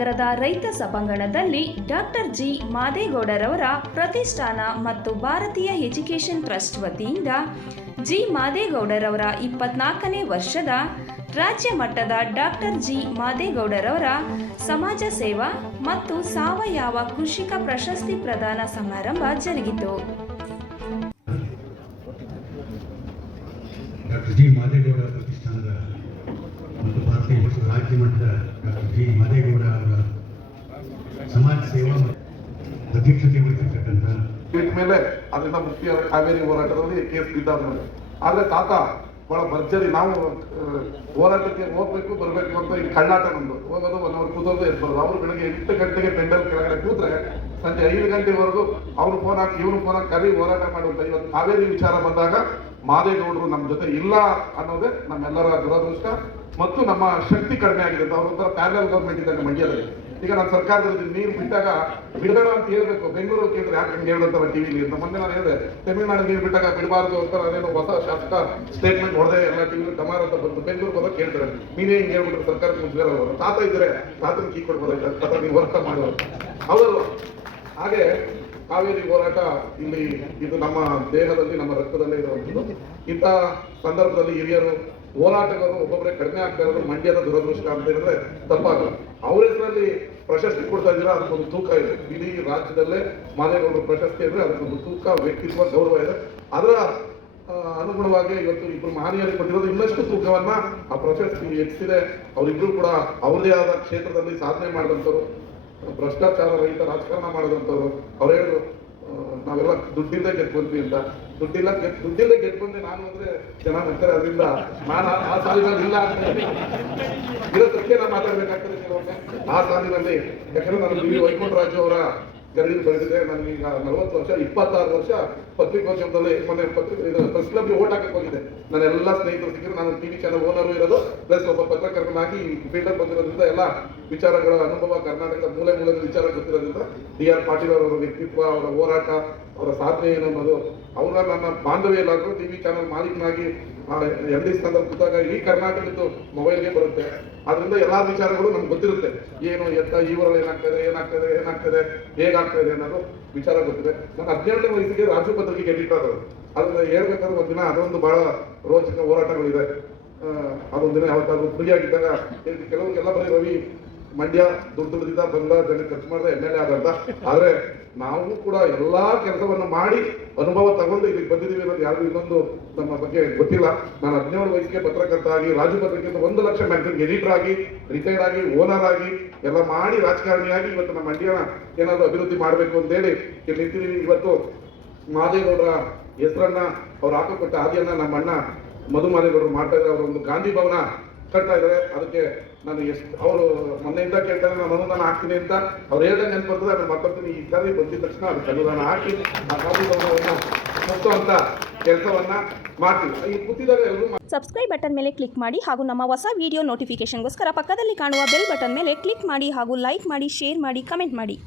ನಗರದ ರೈತ ಸಭಾಂಗಣದಲ್ಲಿ ಡಾಕ್ಟರ್ ಜಿ ಮಾದೇಗೌಡರವರ ಪ್ರತಿಷ್ಠಾನ ಮತ್ತು ಭಾರತೀಯ ಎಜುಕೇಷನ್ ಟ್ರಸ್ಟ್ ವತಿಯಿಂದ ಜಿ ಮಾದೇಗೌಡರವರ 24ನೇ ವರ್ಷದ ರಾಜ್ಯ ಮಟ್ಟದ ಡಾಕ್ಟರ್ ಜಿ ಮಾದೇಗೌಡರವರ ಸಮಾಜ ಸೇವಾ ಮತ್ತು ಸಾವಯವ ಕೃಷಿಕ ಪ್ರಶಸ್ತಿ ಪ್ರದಾನ ಸಮಾರಂಭ ಜರುಗಿತು. ಡಾಕ್ಟರ್ ಜಿ ಮಾದೇಗೌಡ ಪ್ರತಿಷ್ಠಾನದ ಮತ್ತು ಭಾರತೀಯ ರಾಜ್ಯ ಮಟ್ಟದ ಡಾಕ್ಟರ್ ಜಿ ಮಾದೇಗೌಡ ಅವರ ಸಮಾಜ ಸೇವಾ ಅಧ್ಯಕ್ಷತೆ ವಹಿಸಿರ್ತಕ್ಕಂಥ ಮೇಲೆ ಅದರಿಂದ ಮುಖ್ಯ ಕಾವೇರಿ ಹೋರಾಟದಲ್ಲಿ ಕೇಸ್ ಬಿದ್ದಾದ ಆದರೆ ತಾತ ಬಹಳ ಭರ್ಜರಿ ನಾವು ಹೋರಾಟಕ್ಕೆ ಹೋಗ್ಬೇಕು ಬರಬೇಕು ಅಂತ ಈಗ ಕಳ್ಳಾಟ ನಮ್ದು ಹೋಗೋದು 1 ಅವರ್ ಕೂತೋದು ಎದ್ಬಾರ್ದು. ಅವರು ಬೆಳಗ್ಗೆ 8 ಗಂಟೆಗೆ ಪೆಂಡಲ್ ಕೆಳಗಡೆ ಕೂತ್ರೆ ಸಂಜೆ 5 ಗಂಟೆವರೆಗೂ ಅವ್ರು ಫೋನ್ ಹಾಕಿ ಇವ್ರು ಫೋನ್ ಹಾಕಿ ಕರಿ ಹೋರಾಟ ಮಾಡುವಂತ ಇವತ್ತು ಕಾವೇರಿ ವಿಚಾರ ಬಂದಾಗ ಮಾದೇಗೌಡರು ನಮ್ಮ ಜೊತೆ ಇಲ್ಲ ಅನ್ನೋದೇ ನಮ್ಮೆಲ್ಲರ ದುರದೃಷ್ಟ ಮತ್ತು ನಮ್ಮ ಶಕ್ತಿ ಕಡಿಮೆ ಆಗಿದೆ ಅಂತ. ಅವ್ರ ಒಂಥರ ಪ್ಯಾರಲಲ್ ಗೌರ್ಮೆಂಟ್ ಇದ್ದಾಗ ಮಂಡ್ಯದಲ್ಲಿ. ಈಗ ನಾನು ಸರ್ಕಾರದಲ್ಲಿ ನೀರು ಬಿಟ್ಟಾಗ ಬಿಡಬೇಡ ಅಂತ ಹೇಳ್ಬೇಕು, ಬೆಂಗಳೂರು ಕೇಳಿದ್ರೆ ಯಾಕೆ ಹಂಗೆ ಹೇಳುತ್ತಲ್ಲ ಟಿವಿಲಿ ಅಂತ. ಮೊನ್ನೆ ನಾನು ಹೇಳಿದೆ ತಮಿಳುನಾಡು ನೀರು ಬಿಟ್ಟಾಗ ಬಿಡಬಾರ್ದು ಅಂತ ಅದೇನೋ ಹೊಸ ಶಾಸಕ ಸ್ಟೇಟ್ಮೆಂಟ್ ಹೊಡೆದೆ ಎಲ್ಲ ಟಿವಿಲಿ ಟಮಾರ ಅಂತ ಬಂದು ಬೆಂಗಳೂರು ಹೋದಾಗ ಕೇಳ್ತಾರೆ ನೀನೇ ಹಿಂಗೆ ಹೇಳ್ಬಿಟ್ರೆ ಸರ್ಕಾರಕ್ಕೆ ಮುಜುಗರ ಅವರು ತಾತ ಇದ್ರೆ ತಾತನ ಕೀ ಕೊಡ್ಬೋದಾಯ್ತು ನೀವು ವರ್ಕ್ ಮಾಡೋರು ಹೌದಲ್ವ. ಹಾಗೆ ಕಾವೇರಿ ಹೋರಾಟ ಇಲ್ಲಿ ಇದು ನಮ್ಮ ದೇಹದಲ್ಲಿ ನಮ್ಮ ರಕ್ತದಲ್ಲೇ ಇರುವಂಥದ್ದು. ಇಂಥ ಸಂದರ್ಭದಲ್ಲಿ ಹಿರಿಯರು ಹೋರಾಟಗಾರರು ಒಬ್ಬೊಬ್ಬರೇ ಕಡಿಮೆ ಆಗ್ತಾ ಇರೋದು ಮಂಡ್ಯದ ದುರದೃಷ್ಟ ಅಂತ ಹೇಳಿದ್ರೆ ತಪ್ಪಾಗಲ್ಲ. ಅವ್ರ ಹೆಸರಲ್ಲಿ ಪ್ರಶಸ್ತಿ ಕೊಡ್ತಾ ಇದ್ದೀರಾ, ಅದಕ್ಕೊಂದು ತೂಕ ಇದೆ. ಇಡೀ ರಾಜ್ಯದಲ್ಲೇ ಮಾದೇಗೌಡರು ಪ್ರಶಸ್ತಿ ಇದ್ರೆ ಅದಕ್ಕೊಂದು ತೂಕ, ವ್ಯಕ್ತಿತ್ವ, ಗೌರವ ಇದೆ. ಅದರ ಅನುಗುಣವಾಗಿ ಇವತ್ತು ಇಬ್ಬರು ಮಹನೀಯರಿಗೆ ಕೊಟ್ಟಿರೋದು ಇನ್ನಷ್ಟು ತೂಕವನ್ನ ಆ ಪ್ರಶಸ್ತಿ ಹೆಚ್ಚಿದೆ. ಅವರಿಬ್ಬರು ಕೂಡ ಅವರದೇ ಆದ ಕ್ಷೇತ್ರದಲ್ಲಿ ಸಾಧನೆ ಮಾಡಿದಂಥವ್ರು, ಭ್ರಷ್ಟಾಚಾರ ರಹಿತ ರಾಜಕಾರಣ ಮಾಡಿದಂಥವ್ರು. ಅವ್ರು ಹೇಳಿದ್ರು ನಾವೆಲ್ಲ ದುಡ್ಡಿಂದ ಗೆದ್ದು ಬಂದ್ವಿ ಅಂತ. ದುಡ್ಡಿಂದ ಗೆದ್ದು ಬಂದೆ ನಾನು ಅಂದ್ರೆ ಜನ ನಂತರ ಅದರಿಂದ ನಾನು ಆ ಸಾಲಿನಲ್ಲಿ ಇಲ್ಲ ಅಂತ ಇರೋದಕ್ಕೆ ನಾನು ಮಾತಾಡ್ಬೇಕಾಗ್ತದೆ ಕೆಲವೊಮ್ಮೆ. ಆ ಸಾಲಿನಲ್ಲಿ ಯಾಕಂದ್ರೆ ನಾನು ಬಿ ವೈಕುಂಠರಾಜು ಅವರ ಗರಡಿಗೆ ಬೆಳೆದಿದೆ. ನನಗೀಗ 40 ವರ್ಷ, 26 ವರ್ಷ ಪತ್ರಿಕೋದ್ಯಮದಲ್ಲಿ ಮೊನ್ನೆ ಪ್ರೆಸ್ ಕ್ಲಬ್ಗೆ ಓಟ್ ಹಾಕಕ್ಕೆ ಹೋಗಿದೆ. ನನ್ನ ಎಲ್ಲ ಸ್ನೇಹಿತರು ಸಿಕ್ಕಿದ್ರು. ನಾನು ಟಿವಿ ಚಾನಲ್ ಓನರು ಇರೋದು, ಪ್ಲಸ್ ಒಬ್ಬ ಪತ್ರಕರ್ತನಾಗಿ ಫೀಲ್ಡರ್ ಬಂದಿರೋದ್ರಿಂದ ಎಲ್ಲ ವಿಚಾರಗಳ ಅನುಭವ, ಕರ್ನಾಟಕದ ಮೂಲೆ ಮೂಲೆ ವಿಚಾರ ಗೊತ್ತಿರೋದ್ರಿಂದ DR ಪಾಟೀಲ್ ಅವರ ವ್ಯಕ್ತಿತ್ವ, ಅವರ ಹೋರಾಟ, ಅವರ ಸಾಧನೆ ಏನು ಅನ್ನೋದು, ಅವರ ನನ್ನ ಬಾಂಧವ್ಯ ಎಲ್ಲಾದರೂ ಟಿವಿ ಚಾನಲ್ ಮಾಲೀಕನಾಗಿ MD ಸ್ಥಾನದಲ್ಲಿ ಕೂತಾಗ ಇಡೀ ಕರ್ನಾಟಕದ್ದು ಮೊಬೈಲ್ಗೆ ಬರುತ್ತೆ. ಅದರಿಂದ ಎಲ್ಲಾ ವಿಚಾರಗಳು ನಮ್ಗೆ ಗೊತ್ತಿರುತ್ತೆ. ಏನು ಎತ್ತ ಈ ಊರಲ್ಲಿ ಏನಾಗ್ತದೆ ಹೇಗಾಗ್ತದೆ ಅನ್ನೋದು ವಿಚಾರ ಗೊತ್ತಿದೆ. ನಾನು 17ನೇ ವಯಸ್ಸಿಗೆ ರಾಜು ಪತ್ರಿಕೆಗೆ ಎಡಿಟರ್ ಆದರು. ಅದನ್ನ ಹೇಳ್ಬೇಕಾದ್ರೆ ಒಂದಿನ ಅದೊಂದು ಬಹಳ ರೋಚಕ ಹೋರಾಟಗಳಿದೆ. ಅದೊಂದಿನ ಯಾವತ್ತಾದ್ರೂ ಫ್ರೀ ಆಗಿದ್ದಾಗ ಕೆಲವರಿಗೆಲ್ಲ ಬರೀ ರವಿ ಮಂಡ್ಯ ದುಡ್ಡಿದ್ದ ಬಂದ ಜನ ಖರ್ಚು ಮಾಡಿದ MLA ಆದಂತ. ಆದ್ರೆ ನಾವು ಕೂಡ ಎಲ್ಲಾ ಕೆಲಸವನ್ನು ಮಾಡಿ ಅನುಭವ ತಗೊಂಡು ಇಲ್ಲಿಗೆ ಬಂದಿದ್ದೀವಿ ಅನ್ನೋದು ಯಾರಿಗೂ ಇನ್ನೊಂದು ನಮ್ಮ ಬಗ್ಗೆ ಗೊತ್ತಿಲ್ಲ. ನಾನು 17 ವಯಸ್ಸಿಗೆ ಪತ್ರಕರ್ತ ಆಗಿ ರಾಜು ಪತ್ರಿಕೆ 1 ಲಕ್ಷ ಮ್ಯಾಗಝಿನ್ ಎಡಿಟರ್ ಆಗಿ, ರಿಟೈರ್ಡ್ ಆಗಿ, ಓನರ್ ಆಗಿ ಎಲ್ಲ ಮಾಡಿ ರಾಜಕಾರಣಿಯಾಗಿ ಇವತ್ತು ನಮ್ಮ ಮಂಡ್ಯನ ಏನಾದ್ರು ಅಭಿವೃದ್ಧಿ ಮಾಡಬೇಕು ಅಂತ ಹೇಳಿ ಇಲ್ಲಿ ನಿಂತಿದ್ದೀವಿ. ಇವತ್ತು ಮಾದೇಗೌಡರ ಹೆಸರನ್ನ ಅವ್ರು ಹಾಕಿಕೊಟ್ಟ ಹಾದಿಯನ್ನ ನಮ್ಮ ಅಣ್ಣ ಮಧು ಮಾದೇಗೌಡರು ಮಾಡ್ತಾ ಇದ್ದಾರೆ. ಅವರ ಒಂದು ಗಾಂಧಿ ಭವನ ಕಟ್ತಾ ಇದ್ದಾರೆ. ಅದಕ್ಕೆ ನಾನು ಎಷ್ಟು ಅವರು ಮೊನ್ನೆಯಿಂದ ಕೇಳ್ತಾರೆ ನಾನು ಅನುದಾನ ಹಾಕ್ತೀನಿ ಅಂತ. ಅವ್ರು ಹೇಳ್ದಂಗೆ ನೆನಪು ಬರ್ತದೆ. ಅದನ್ನು ಮಾತಾಡ್ತೀನಿ. ಈ ಸಾರಿ ಬಂದಿದ ತಕ್ಷಣ ಅದಕ್ಕೆ ಅನುದಾನ ಹಾಕಿ ಆ ಗಾಂಧಿ ಭವನವನ್ನು ಮುಚ್ಚುವಂತ ಕೆಲಸವನ್ನ ಮಾಡ್ತೀವಿ. ಈ ಕೂತಿದಾಗ ಎಲ್ಲರೂ ಸಬ್ಸ್ಕ್ರೈಬ್ ಬಟನ್ ಮೇಲೆ ಕ್ಲಿಕ್ ಮಾಡಿ ಹಾಗೂ ನಮ್ಮ ಹೊಸ ವಿಡಿಯೋ ನೋಟಿಫಿಕೇಶನ್ಗೋಸ್ಕರ ಪಕ್ಕದಲ್ಲಿ ಕಾಣುವ ಬೆಲ್ ಬಟನ್ ಮೇಲೆ ಕ್ಲಿಕ್ ಮಾಡಿ ಹಾಗೂ ಲೈಕ್ ಮಾಡಿ, ಶೇರ್ ಮಾಡಿ, ಕಮೆಂಟ್ ಮಾಡಿ.